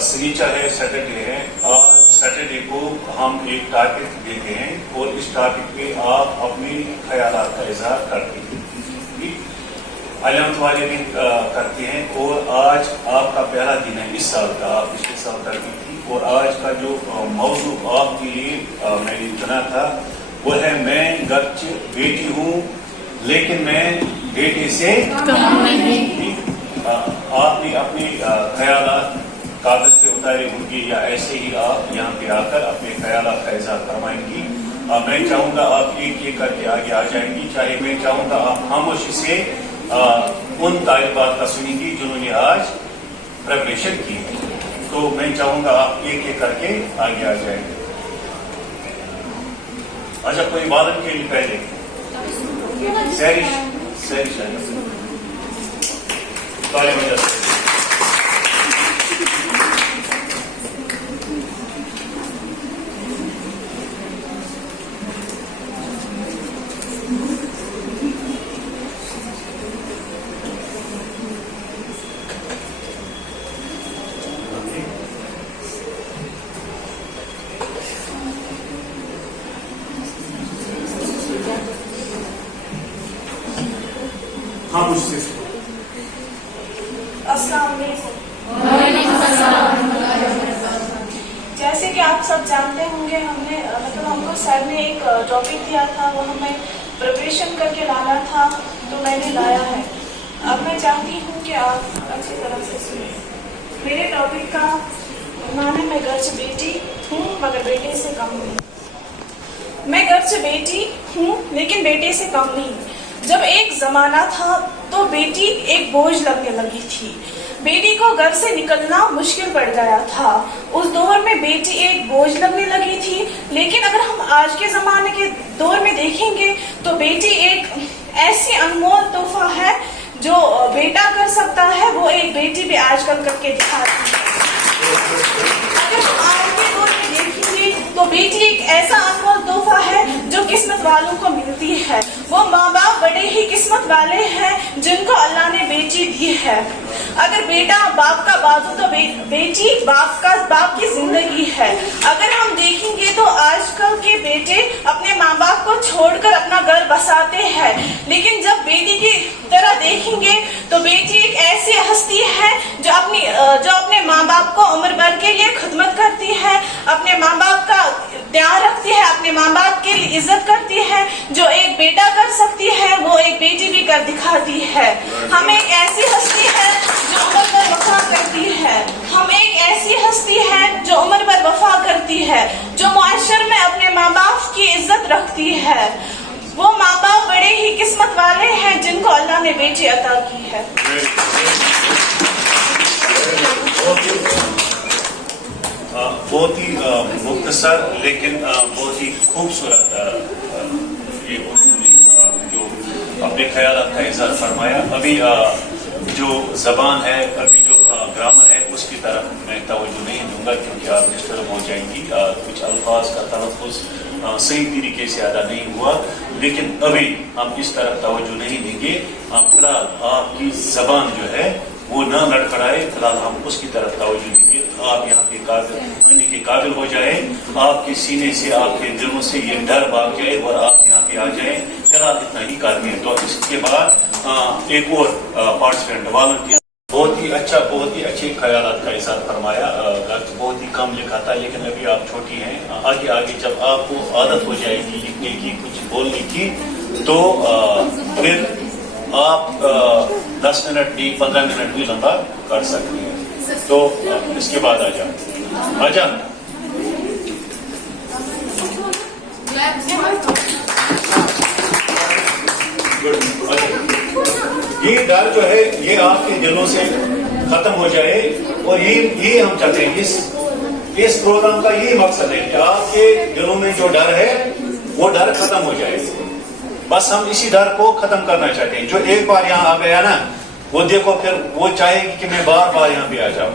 سنیچر ہے، سیٹرڈے ہے. آج سیٹرڈے کو ہم ایک ٹاپک دیتے ہیں اور اس ٹاپک پہ آپ اپنے خیالات کا اظہار کرتے ہیں. علامت والے بھی کرتے ہیں. اور آج آپ کا پہلا دن ہے اس سال کا. آپ پچھلے سال کرتی تھی. اور آج کا جو موضوع آپ کے لیے میں نے چنا تھا وہ ہے میں گرچہ بیٹی ہوں لیکن میں بیٹے سے کم نہیں. آپ نے اپنے خیالات کاغذ پہ اتارے ہوں گے یا ایسے ہی آپ یہاں پہ آ کر اپنے خیالات کا اظہار فرمائیں گی. میں چاہوں گا آپ ایک ایک کر کے آگے آ جائیں گی. چاہے میں چاہوں گا آپ خاموشی سے ان طالبات کا سنیں گی جنہوں نے آج پریپریشن کی ہے. تو میں چاہوں گا آپ ایک ایک کر کے آگے آ جائیں گے. اچھا کوئی والد کے لیے پہلے سیرش ہاں مجھ سے السلام علیکم. جیسے کہ آپ سب جانتے ہوں گے ہم کو سر نے ایک ٹاپک دیا تھا وہ ہمیں پریپریشن کر کے لانا تھا تو میں نے لایا ہے. اب میں چاہتی ہوں کہ آپ اچھی طرح سے سنیں. میرے ٹاپک کا عنوان ہے میں گرچہ بیٹی ہوں مگر بیٹے سے کم نہیں. میں گرچہ بیٹی ہوں لیکن بیٹے سے کم نہیں. جب ایک زمانہ تھا تو بیٹی ایک بوجھ لگنے لگی تھی. بیٹی کو گھر سے نکلنا مشکل پڑ گیا تھا. اس دور میں بیٹی ایک بوجھ لگنے لگی تھی. لیکن اگر ہم آج کے زمانے کے دور میں دیکھیں گے تو بیٹی ایک ایسی انمول تحفہ ہے جو بیٹا کر سکتا ہے وہ ایک بیٹی بھی آج کل کر کے دکھاتی ہے. اگر ہم آج کے دور میں دیکھیں گے تو بیٹی ایک ایسا انمول تحفہ ہے جو قسمت والوں کو ملتی ہے. وہ ماں باپ بڑے ہی قسمت والے ہیں جن کو اللہ نے بیٹی دی ہے. اگر بیٹا باپ کا بازو تو بیٹی باپ کی زندگی ہے. اگر ہم دیکھیں گے تو آج کل کے بیٹے اپنے ماں باپ کو چھوڑ کر اپنا گھر بساتے ہیں. لیکن جب بیٹی کی طرح دیکھیں گے تو بیٹی ایک ایسی ہستی ہے جو اپنے ماں باپ کو عمر بھر کے لیے خدمت کرتی ہے, اپنے ماں باپ کا دھیان رکھتی ہے, اپنے ماں باپ کے لیے عزت کرتی ہے. جو ایک بیٹا کر سکتی ہے وہ ایک بیٹی بھی کر دکھاتی ہے. ہم ایک ایسی ہستی ہے جو عمر پر وفا کرتی ہے. ہم ایک ایسی ہستی ہے جو عمر پر وفا کرتی ہے, جو معاشر میں اپنے ماں باپ کی عزت رکھتی ہے. وہ ماں باپ بڑے ہی قسمت والے ہیں جن کو اللہ نے بیٹی عطا کی ہے. بہت ہی مختصر لیکن بہت ہی خوبصورت یہ جو اپنے خیالات کا اظہار فرمایا. ابھی جو زبان ہے, ابھی جو گرامر ہے اس کی طرف میں توجہ نہیں دوں گا کیونکہ آپ ڈسٹرب ہو جائیں گی. کچھ الفاظ کا تلفظ صحیح طریقے سے ادا نہیں ہوا لیکن ابھی ہم اس طرف توجہ نہیں دیں گے. فی الحال آپ کی زبان جو ہے وہ نہ لڑکھڑائے. فی الحال ہم اس کی طرف توجہ دیں گے. آپ یہاں کے آنے کے قابل ہو جائیں, آپ کے سینے سے آپ کے دلوں سے یہ ڈر بھاگ جائے اور آپ یہاں پہ آ جائیں. فی الحال اتنا ہی کافی ہے. تو اس کے بعد ایک اور پارٹیسپینٹ والنٹیئر بہت ہی اچھے خیالات کا اظہار فرمایا. بہت ہی کم لکھا تھا لیکن ابھی آپ چھوٹی ہیں. آگے جب آپ کو عادت ہو جائے گی لکھنے کی, کچھ بولنے کی, تو پھر آپ 10 منٹ بھی 15 منٹ بھی لمبا کر سکتے ہیں. تو اس کے بعد آ جا یہ ڈر جو ہے یہ آپ کے دلوں سے ختم ہو جائے. اور یہ ہم چاہتے ہیں اس پروگرام کا یہی مقصد ہے کہ آپ کے دلوں میں جو ڈر ہے وہ ڈر ختم ہو جائے. بس ہم اسی ڈر کو ختم کرنا چاہتے ہیں. جو ایک بار یہاں آ گیا نا وہ دیکھو پھر وہ چاہے گی کہ میں بار بار یہاں پہ آ جاؤں.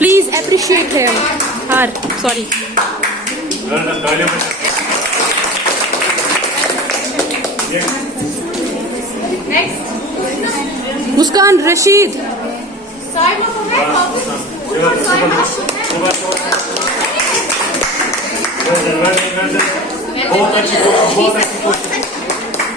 Please appreciate him. Her. Sorry. Next. Muskan Rashid. Side of the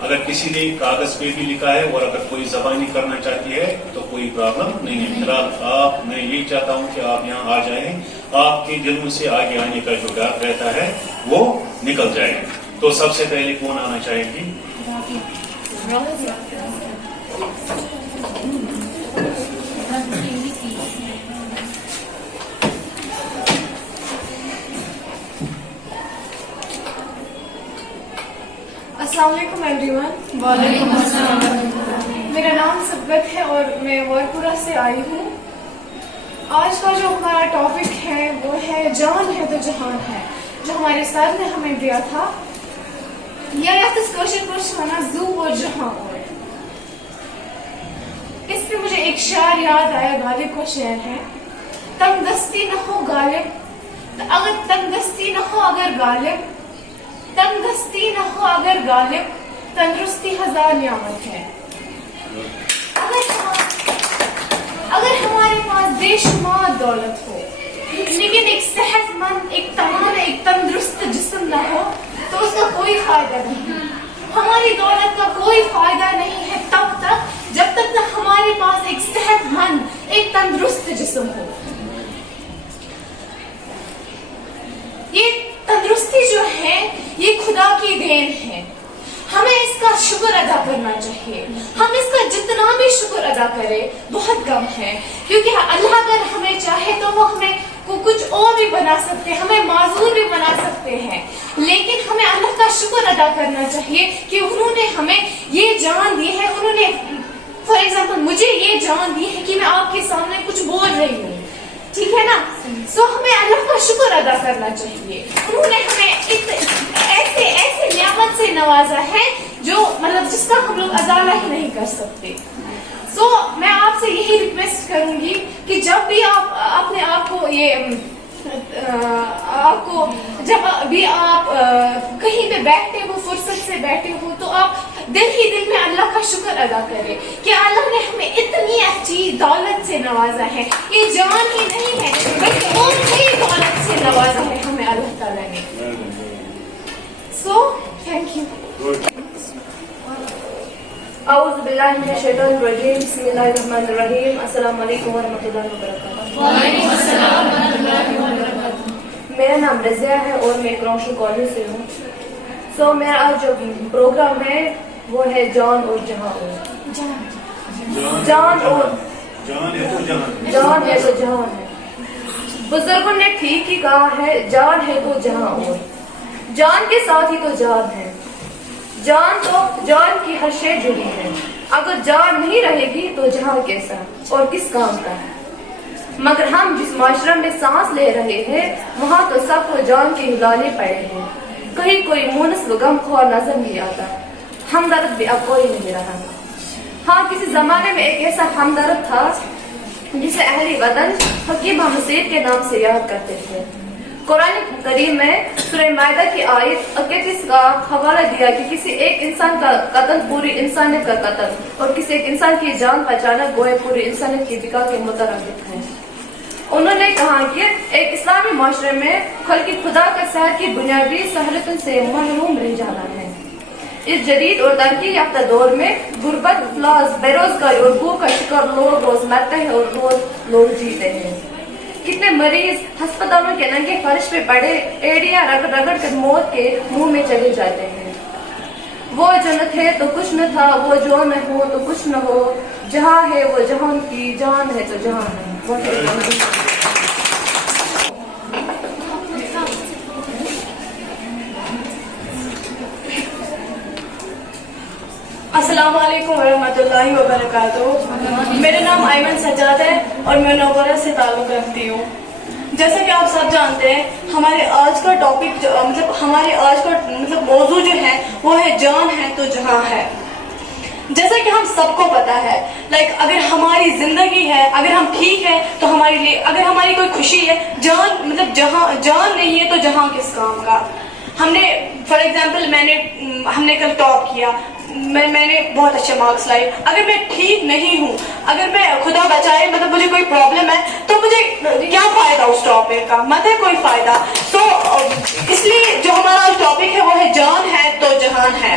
اگر کسی نے کاغذ پہ بھی لکھا ہے اور اگر کوئی زبانی کرنا چاہتی ہے تو کوئی پرابلم نہیں ہے. فی الحال میں یہی چاہتا ہوں کہ آپ یہاں آ جائیں, آپ کے دلوں سے آگے آنے کا جو ڈر رہتا ہے وہ نکل جائے. تو سب سے پہلے کون آنا چاہے گی؟ السلام علیکم ایوری ون. وعلیکم السلام. میرا نام سبت ہے اور میں ورپورہ سے آئی ہوں. آج کا جو ہمارا ٹاپک ہے وہ ہے جان ہے تو جہان ہے, جو ہمارے سر نے ہمیں دیا تھا. زو اور جہاں اور اس پہ مجھے ایک شعر یاد آیا, غالب کا شعر ہے. تنگ دستی نہ ہو غالب اگر تنگ دستی نہ ہو اگر غالب تنگ دستی نہ ہو اگر غالب تندرستی ہزار نعمت ہے. اگر ہمارے پاس بے شمار دولت ہو لیکن ایک صحت مند, ایک تمام, ایک تندرست جسم نہ ہو تو اس کا کوئی فائدہ نہیں. ہماری دولت کا کوئی فائدہ نہیں ہے تب تک جب تک نہ ہمارے پاس ایک صحت مند, ایک تندرست جسم ہو. یہ تندرستی جو ہے یہ خدا کی دین ہے. ہمیں اس کا شکر ادا کرنا چاہیے. ہم اس کا جتنا بھی شکر ادا کرے بہت کم ہے, کیونکہ اللہ اگر ہمیں چاہے تو وہ ہمیں کچھ اور بھی بنا سکتے ہیں, ہمیں معذور بھی بنا سکتے ہیں. لیکن ہمیں اللہ کا شکر ادا کرنا چاہیے کہ انہوں نے ہمیں یہ جان دی ہے. انہوں نے فار ایگزامپل مجھے یہ جان دی ہے کہ میں آپ کے سامنے کچھ بول رہی ہوں, ٹھیک ہے نا. سو ہمیں اللہ کا شکر ادا کرنا چاہیے. انہوں نے ہمیں ایسے نعمت سے نوازا ہے جو مطلب جس کا ہم لوگ ازالہ ہی نہیں کر سکتے. سو میں آپ سے یہی ریکویسٹ کروں گی کہ جب بھی آپ اپنے آپ کو جب بھی آپ کہیں پہ بیٹھتے ہو, فرصت سے بیٹھے ہو, تو آپ دل ہی دل میں اللہ کا شکر ادا کریں کہ اللہ نے ہمیں اتنی اچھی دولت سے نوازا ہے. یہ جان ہی نہیں ہے بلکہ اور کئی دولت سے نوازا ہے ہمیں اللہ تعالیٰ نے. So thank you. اعوذ باللہ من الشیطان الرجیم. بسم اللہ الرحمن الرحیم. السلام علیکم ورحمۃ اللہ وبرکاتہ. وعلیکم السلام ورحمۃ اللہ وبرکاتہ. میرا نام رضیہ ہے اور میں کرانشو کالج سے ہوں. سو میرا آج جو پروگرام ہے وہ ہے جان اور جہاں اور. جان اور جان ہے تو جہان. جان ہے تو جہان ہے. بزرگوں نے ٹھیک ہی کہا ہے, جان ہے تو جہاں اور. جان کے ساتھ ہی تو جان ہے. جان تو جان کی ہر شے جڑی ہے. اگر جان نہیں رہے گی تو جہاں کیسا اور کس کام کا ہے. مگر ہم جس معاشرے میں سانس لے رہے ہیں وہاں تو سب کو جان کے ہلانے پڑے ہیں. کہیں کوئی مونس و غم خوار نظر نہیں آتا. ہمدرد بھی اب کوئی نہیں رہا. ہاں کسی زمانے میں ایک ایسا ہمدرد تھا جسے اہل وطن حکیم حسین کے نام سے یاد کرتے تھے. قرآن کریم میں سورہ مائدہ کی آیت 31 کا حوالہ دیا کہ کسی ایک انسان کا قتل پوری انسانیت کا قتل اور کسی ایک انسان کی جان بچانا گویا پوری انسانیت کی بقا کے مترادف ہے. انہوں نے کہا کہ ایک اسلامی معاشرے میں خلق خدا کا صحت کی بنیادی سہولتوں سے محروم رہ جانا ہے. اس جدید اور ترقی یافتہ دور میں غربت, افلاس, بے روزگاری اور بھوک کا شکار لوگ روز مرتے ہیں اور روز لوگ جیتے ہیں. کتنے مریض ہسپتالوں کے ننگے فرش پہ پڑے ایڑیاں رگڑ رگڑ کر موت کے منہ میں چلے جاتے ہیں. وہ جو نہ تھے تو کچھ نہ تھا, وہ جو نہ ہو تو کچھ نہ ہو. جہاں ہے وہ جہان کی, جان ہے تو جہان ہے. السلام علیکم ورحمۃ اللہ وبرکاتہ. میرا نام ایمن سجاد ہے اور میں نوبرہ سے تعلق رکھتی ہوں. جیسا کہ آپ سب جانتے ہیں ہمارے آج کا ٹاپک ہمارے آج کا موضوع جو ہے وہ ہے جان ہے تو جہاں ہے. جیسا کہ ہم سب کو پتا ہے اگر ہماری زندگی ہے, اگر ہم ٹھیک ہے تو ہمارے لیے, اگر ہماری کوئی خوشی ہے, جان نہیں ہے تو جہاں کس کام کا. ہم نے فار ایگزامپل ہم نے کل ٹاپ کیا, میں نے بہت اچھے مارکس لائے. اگر میں ٹھیک نہیں ہوں, اگر میں خدا بچائے مجھے کوئی پرابلم ہے تو مجھے کیا فائدہ اس ٹاپک کا, مت ہے کوئی فائدہ. تو اس لیے جو ہمارا ٹاپک ہے وہ ہے جان ہے تو جہان ہے.